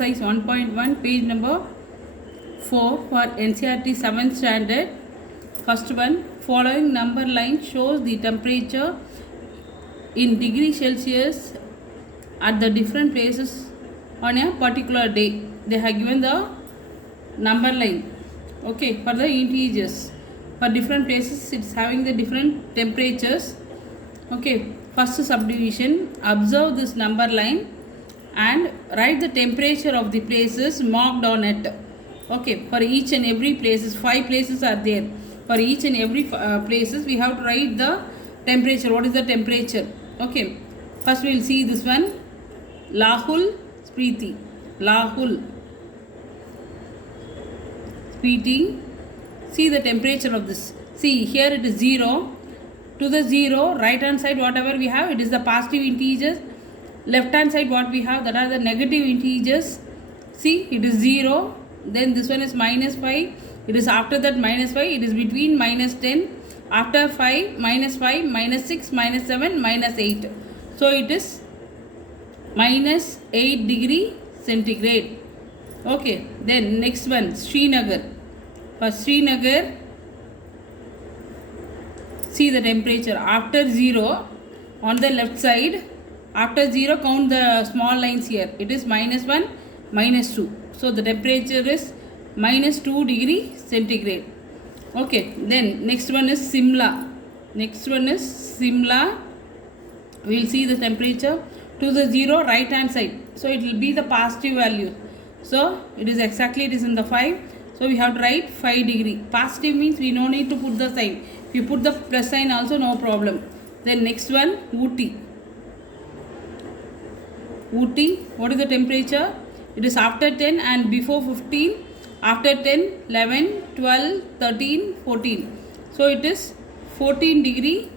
exercise 1.1, page number 4 for NCERT 7th standard. First one, following number line shows the temperature in degree Celsius at the different places on a particular day. They have given the number line, okay, for the integers. For different places, it's having the different temperatures. Okay, first subdivision, observe this number line and write the temperature of the places marked on it. Okay, for each and every places, 5 places are there. For each and every places, we have to write the temperature. What is the temperature? Okay, first we will see this one, Lahul Spiti. Lahul Spiti. See the temperature of this. See, here it is 0. To the 0, right hand side whatever we have, it is the positive integers. Left hand side what we have, that are the negative integers. See, it is 0. Then this one is minus 5. It is after that minus 5. It is between minus 10. After 5, minus 5, minus 6, minus 7, minus 8. So it is minus 8 degree centigrade. Okay. Then next one, Srinagar. For Srinagar, see the temperature after 0 on the left side. After 0, count the small lines here. It is minus 1, minus 2. So the temperature is minus 2 degree centigrade. Okay. Then next one is Simla. Next one is Simla. We will see the temperature to the 0 right hand side. So it will be the positive value. So it is exactly, it is in the 5. So we have to write 5 degree. Positive means we no need to put the sign. If you put the plus sign also, no problem. Then next one, Ooty. Ooty, what is the temperature? It is after 10 and before 15. After 10, 11, 12, 13, 14. So it is 14 degree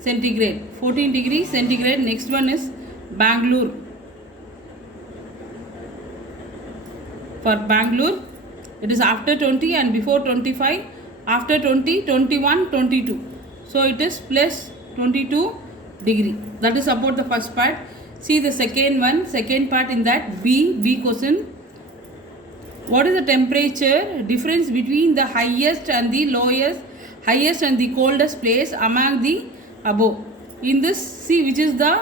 centigrade. 14 degree centigrade. Next one is Bangalore. For Bangalore, it is after 20 and before 25. After 20, 21, 22. So it is plus 22 degree. That is about the first part. See the second one, second part in that B question. What is the temperature difference between the highest and the lowest, highest and the coldest place among the above? In this, see which is the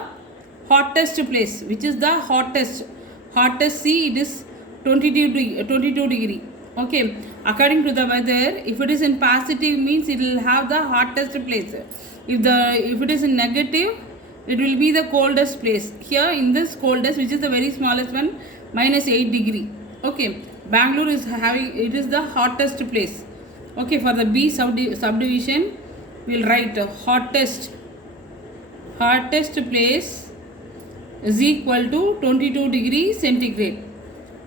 hottest place, which is the hottest. Hottest, see it is 22 degree. Okay, according to the weather, if it is in positive means it will have the hottest place. If it is in negative, it will be the coldest place. Here in this coldest, which is the very smallest one, minus 8 degree. Okay, Bangalore is having, it is the hottest place. Okay, for the B subdivision, we will write hottest place is equal to 22 degree centigrade.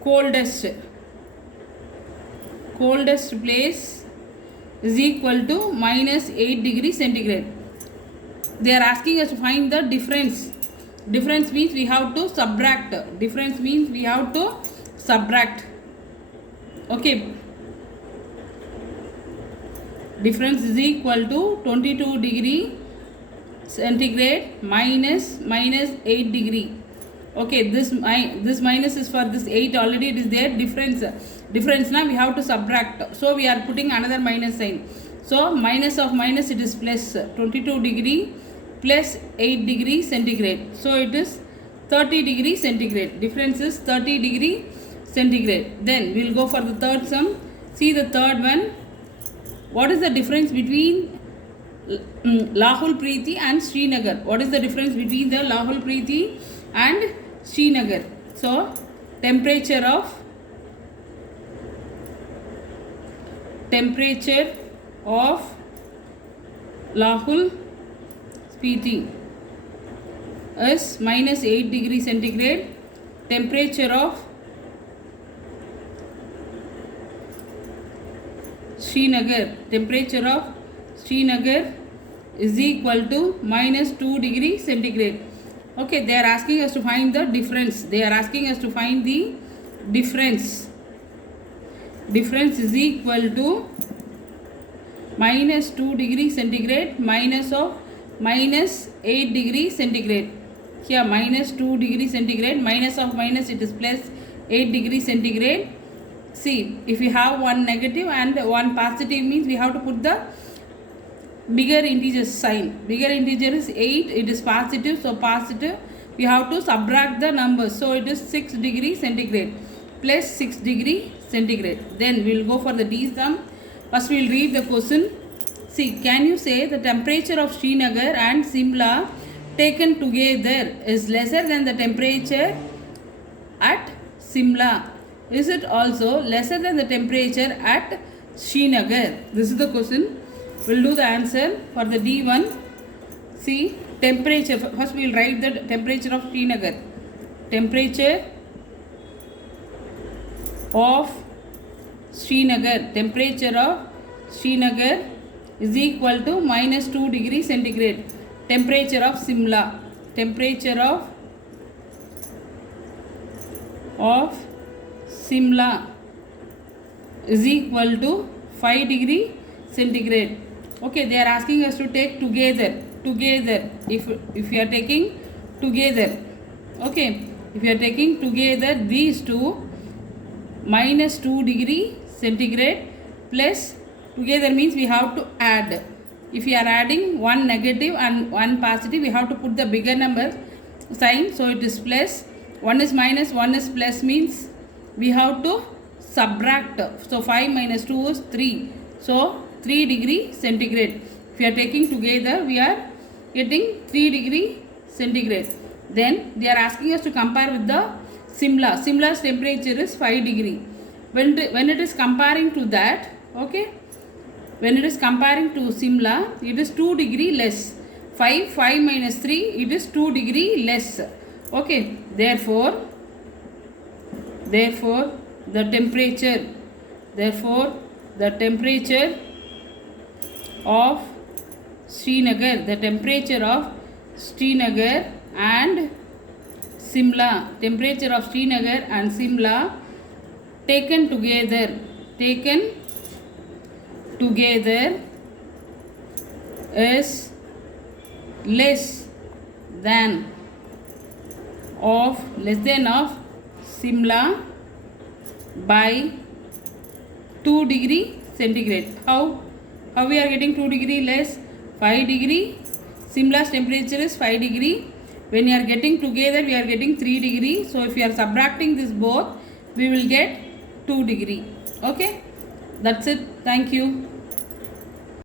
Coldest place is equal to minus 8 degree centigrade. They are asking us to find the difference. Difference means we have to subtract. Difference means we have to subtract. Okay. Difference is equal to 22 degree centigrade minus 8 degree. Okay, this minus is for this 8 already it is there. Difference now we have to subtract. So we are putting another minus sign. So minus of minus, it is plus 22 degree plus 8 degree centigrade. So it is 30 degree centigrade. Difference is 30 degree centigrade. Then we will go for the third sum. See the third one. What is the difference between Lahul Spiti and Srinagar? What is the difference between the Lahul Spiti and Srinagar? So temperature of Lahul Spiti is minus 8 degree centigrade. Temperature of Srinagar is equal to minus 2 degree centigrade. Okay, they are asking us to find the difference. Difference is equal to minus 2 degree centigrade minus of minus 8 degree centigrade. Here minus 2 degree centigrade, minus of minus it is plus 8 degree centigrade. See, if we have one negative and one positive means we have to put the bigger integer sign. Bigger integer is 8, it is positive, so positive. We have to subtract the numbers. So it is 6 degree centigrade plus 6 degree centigrade. Then we will go for the D sum. First we will read the question. See, can you say the temperature of Srinagar and Simla taken together is lesser than the temperature at Simla? Is it also lesser than the temperature at Srinagar? This is the question. We'll do the answer for the D1. See, temperature. First we will write the temperature of Srinagar. Temperature of Srinagar. Temperature of Srinagar is equal to minus 2 degree centigrade. Temperature of Simla. Temperature of Simla is equal to 5 degree centigrade. Okay, they are asking us to take together. If you are taking together, okay, if you are taking together these two, minus 2 degree centigrade plus, together means we have to add. If we are adding one negative and one positive, we have to put the bigger number sign. So it is plus. One is minus, one is plus means we have to subtract. So 5 minus 2 is 3. So 3 degree centigrade. If we are taking together, we are getting 3 degree centigrade. Then they are asking us to compare with the Simla. Simla's temperature is 5 degree. When it is comparing to that, okay, when it is comparing to Simla, it is 2 degree less. 5 minus 3, it is 2 degree less. Okay, therefore the temperature of Srinagar, and Simla, temperature of Srinagar and Simla taken together is less than of Simla by 2 degree centigrade. How we are getting 2 degree less? 5 degree. Simla's temperature is 5 degree. When you are getting together, we are getting 3 degree. So if you are subtracting this both, we will get 2 degree. Okay, that's it. Thank you.